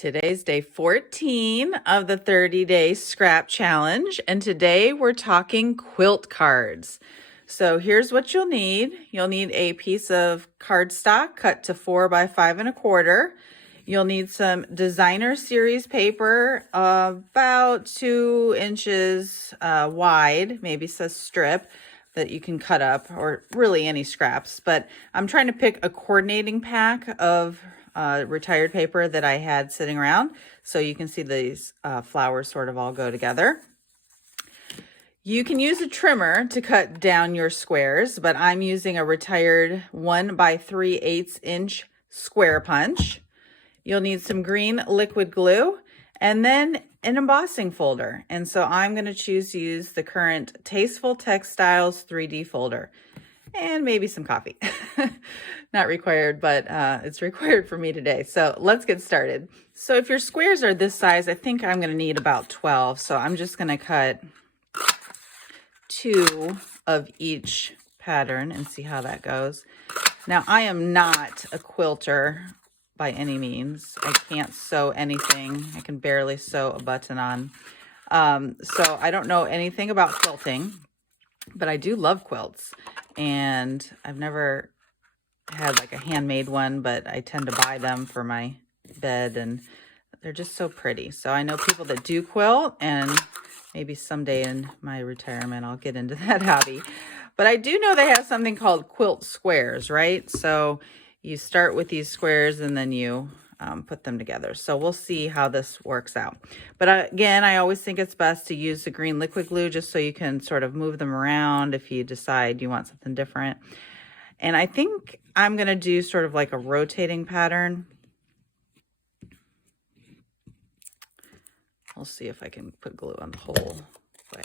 Today's day 14 of the 30-day scrap challenge, and today we're talking quilt cards. So here's what you'll need. You'll need a piece of cardstock cut to 4 by 5 1/4. You'll need some designer series paper about 2 inches wide, maybe a strip that you can cut up, or really any scraps. But I'm trying to pick a coordinating pack of retired paper that I had sitting around, so you can see these flowers sort of all go together. You can use a trimmer to cut down your squares, but I'm using a retired 1 by 3/8 inch square punch. You'll need some green liquid glue and then an embossing folder. And so I'm going to choose to use the current Tasteful Textiles 3D folder. And maybe some coffee. Not required, but it's required for me today. So let's get started. So if your squares are this size, I think I'm going to need about 12. So I'm just going to cut 2 of each pattern and see how that goes. Now, I am not a quilter by any means. I can't sew anything. I can barely sew a button on. So I don't know anything about quilting, but I do love quilts. And I've never had like a handmade one, but I tend to buy them for my bed, and they're just so pretty. So I know people that do quilt, and maybe someday in my retirement I'll get into that hobby. But I do know they have something called quilt squares, right? So you start with these squares and then you put them together. So we'll see how this works out. But again, I always think it's best to use the green liquid glue just so you can sort of move them around if you decide you want something different. And I think I'm going to do sort of like a rotating pattern. We'll see if I can put glue on the whole way.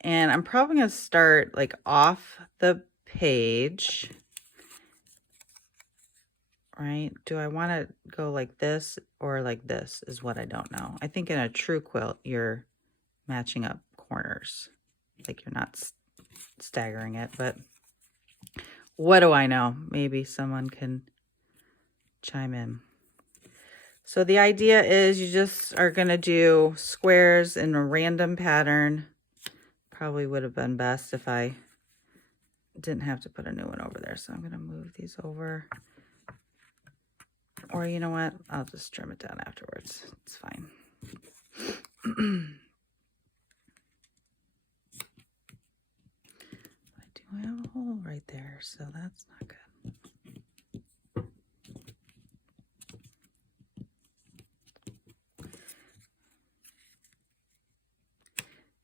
And I'm probably going to start like off the page. Right? Do I want to go like this or like this is what I don't know. I think in a true quilt, you're matching up corners. Like you're not staggering it, but what do I know? Maybe someone can chime in. So the idea is you just are going to do squares in a random pattern. Probably would have been best if I didn't have to put a new one over there. So I'm going to move these over. Or you know what? I'll just trim it down afterwards. It's fine. I do have a hole right there, so that's not good.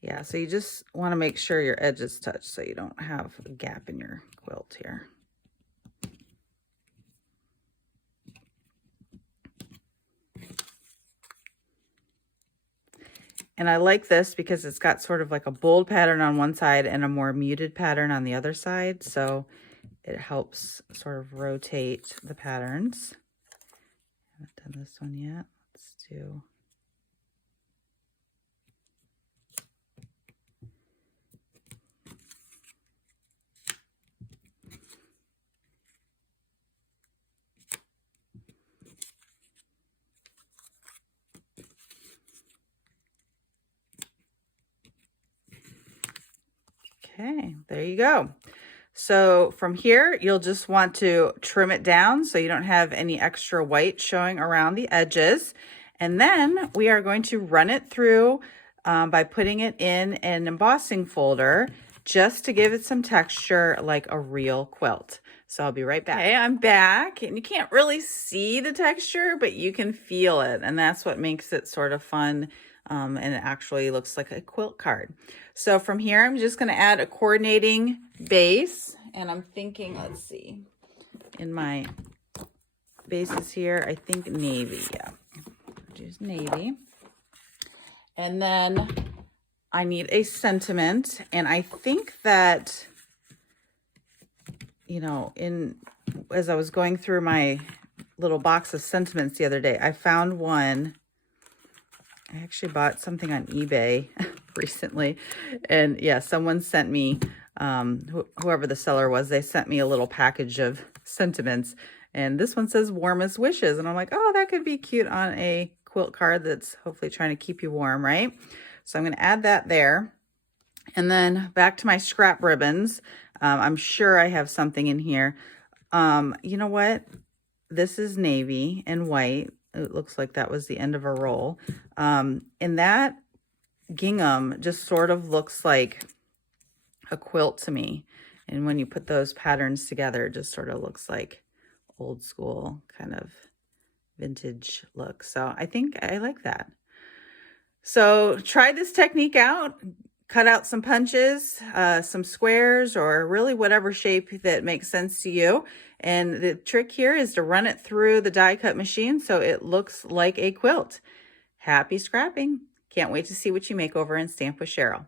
Yeah, so you just want to make sure your edges touch so you don't have a gap in your quilt here. And I like this because it's got sort of like a bold pattern on one side and a more muted pattern on the other side. So it helps sort of rotate the patterns. I haven't done this one yet. Let's do... Okay, there you go. So from here, you'll just want to trim it down so you don't have any extra white showing around the edges. And then we are going to run it through by putting it in an embossing folder just to give it some texture like a real quilt. So I'll be right back. Okay, I'm back, and you can't really see the texture, but you can feel it. And that's what makes it sort of fun. And it actually looks like a quilt card. So from here, I'm just going to add a coordinating base. And I'm thinking, let's see, in my bases here, I think navy. Yeah, use navy. And then I need a sentiment. And I think that, you know, as I was going through my little box of sentiments the other day, I found one. I actually bought something on eBay recently, and yeah, someone sent me, whoever the seller was, they sent me a little package of sentiments, And this one says warmest wishes. And I'm like, oh, that could be cute on a quilt card that's hopefully trying to keep you warm, right? So I'm going to add that there. And then back to my scrap ribbons. I'm sure I have something in here. You know what? This is navy and white. It looks like that was the end of a roll. And that gingham just sort of looks like a quilt to me. And when you put those patterns together, it just sort of looks like old school kind of vintage look. So I think I like that. So try this technique out. Cut out some punches, some squares, or really whatever shape that makes sense to you. And the trick here is to run it through the die cut machine so it looks like a quilt. Happy scrapping. Can't wait to see what you make over in Stamp with Cheryl.